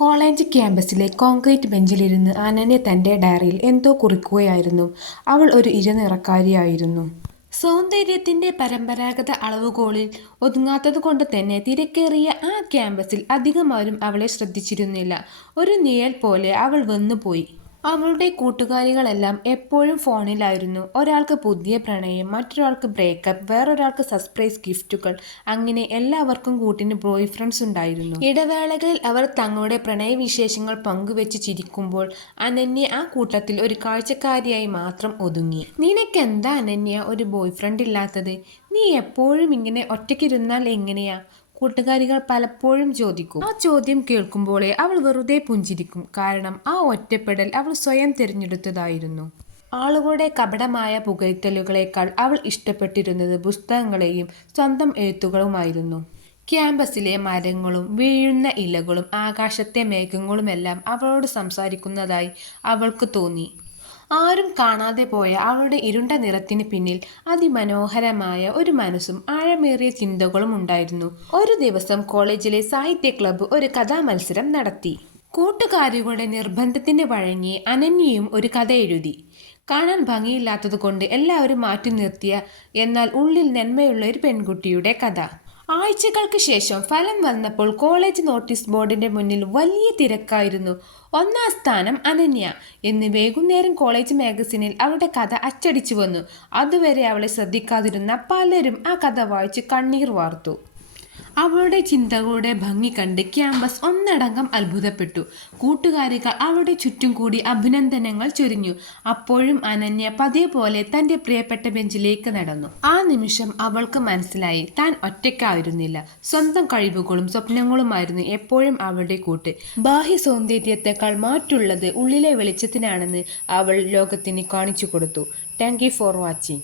College ക്യാമ്പസിലെ concrete ബെഞ്ചിലിരുന്ന് Ananya തന്റെ ഡയറിയിൽ എന്തോ കുറിക്കുകയായിരുന്നു. അവൾ ഒരു ഇരുനിറക്കാരിയായിരുന്നു. സൗന്ദര്യത്തിന്റെ പരമ്പരാഗത അളവുകോലിൽ ഒതുങ്ങാത്തതുകൊണ്ട് തന്നെ തിരക്കേറിയ ആ ക്യാമ്പസിൽ അധികമാരും അവളെ ശ്രദ്ധിച്ചിരുന്നില്ല. ഒരു നിഴൽ പോലെ അവൾ വന്നുപോയി. അവളുടെ കൂട്ടുകാരികളെല്ലാം എപ്പോഴും ഫോണിലായിരുന്നു. ഒരാൾക്ക് പുതിയ പ്രണയം, മറ്റൊരാൾക്ക് ബ്രേക്കപ്പ്, വേറൊരാൾക്ക് സർപ്രൈസ് ഗിഫ്റ്റുകൾ. അങ്ങനെ എല്ലാവർക്കും കൂട്ടിന് ബോയ് ഫ്രണ്ട്സ് ഉണ്ടായിരുന്നു. ഇടവേളകളിൽ അവർ തങ്ങളുടെ പ്രണയവിശേഷങ്ങൾ പങ്കുവെച്ച് ചിരിക്കുമ്പോൾ അനന്യ ആ കൂട്ടത്തിൽ ഒരു കാഴ്ചക്കാരിയായി മാത്രം ഒതുങ്ങി. നിനക്കെന്താ അനന്യ ഒരു ബോയ് ഫ്രണ്ട് ഇല്ലാത്തത്? നീ എപ്പോഴും ഇങ്ങനെ ഒറ്റയ്ക്കിരുന്നാൽ എങ്ങനെയാ? കൂട്ടുകാരികൾ പലപ്പോഴും ചോദിക്കും. ആ ചോദ്യം കേൾക്കുമ്പോഴേ അവൾ വെറുതെ പുഞ്ചിരിക്കും. കാരണം ആ ഒറ്റപ്പെടൽ അവൾ സ്വയം തിരഞ്ഞെടുത്തതായിരുന്നു. ആളുകളുടെ കപടമായ പുകഴ്ത്തലുകളേക്കാൾ അവൾ ഇഷ്ടപ്പെട്ടിരുന്നത് പുസ്തകങ്ങളെയും സ്വന്തം എഴുത്തുകളുമായിരുന്നു. ക്യാമ്പസിലെ മരങ്ങളും വീഴുന്ന ഇലകളും ആകാശത്തെ മേഘങ്ങളുമെല്ലാം അവളോട് സംസാരിക്കുന്നതായി അവൾക്ക് തോന്നി. ആരും കാണാതെ പോയ അവളുടെ ഇരുണ്ട നിറത്തിന് പിന്നിൽ അതിമനോഹരമായ ഒരു മനസ്സും ആഴമേറിയ ചിന്തകളും ഉണ്ടായിരുന്നു. ഒരു ദിവസം കോളേജിലെ സാഹിത്യ ക്ലബ്ബ് ഒരു കഥാമത്സരം നടത്തി. കൂട്ടുകാരികളുടെ നിർബന്ധത്തിന് വഴങ്ങി അനന്യയും ഒരു കഥ എഴുതി. കാണാൻ ഭംഗിയില്ലാത്തതുകൊണ്ട് എല്ലാവരും മാറ്റി നിർത്തിയ, എന്നാൽ ഉള്ളിൽ നന്മയുള്ള ഒരു പെൺകുട്ടിയുടെ കഥ. ആഴ്ചകൾക്ക് ശേഷം ഫലം വന്നപ്പോൾ കോളേജ് നോട്ടീസ് ബോർഡിന്റെ മുന്നിൽ വലിയ തിരക്കായിരുന്നു. ഒന്നാം സ്ഥാനം അനന്യ എന്ന് വൈകുന്നേരം കോളേജ് മാഗസിനിൽ അവളുടെ കഥ അച്ചടിച്ചു വന്നു. അതുവരെ അവളെ ശ്രദ്ധിക്കാതിരുന്ന പലരും ആ കഥ വായിച്ച് കണ്ണീർ വാർത്തു. അവളുടെ ചിന്തകളുടെ ഭംഗി കണ്ട് ക്യാമ്പസ് ഒന്നടങ്കം അത്ഭുതപ്പെട്ടു. കൂട്ടുകാരികൾ അവളുടെ ചുറ്റും കൂടി അഭിനന്ദനങ്ങൾ ചൊരിഞ്ഞു. അപ്പോഴും അനന്യ പതിയെ പോലെ തന്റെ പ്രിയപ്പെട്ട ബെഞ്ചിലേക്ക് നടന്നു. ആ നിമിഷം അവൾക്ക് മനസ്സിലായി, താൻ ഒറ്റയ്ക്കായിരുന്നില്ല. സ്വന്തം കഴിവുകളും സ്വപ്നങ്ങളുമായിരുന്നു എപ്പോഴും അവളുടെ കൂട്ട്. ബാഹ്യ സൗന്ദര്യത്തെക്കാൾ മാറ്റുള്ളത് ഉള്ളിലെ വെളിച്ചത്തിനാണെന്ന് അവൾ ലോകത്തിന് കാണിച്ചു കൊടുത്തു. Thank you for watching.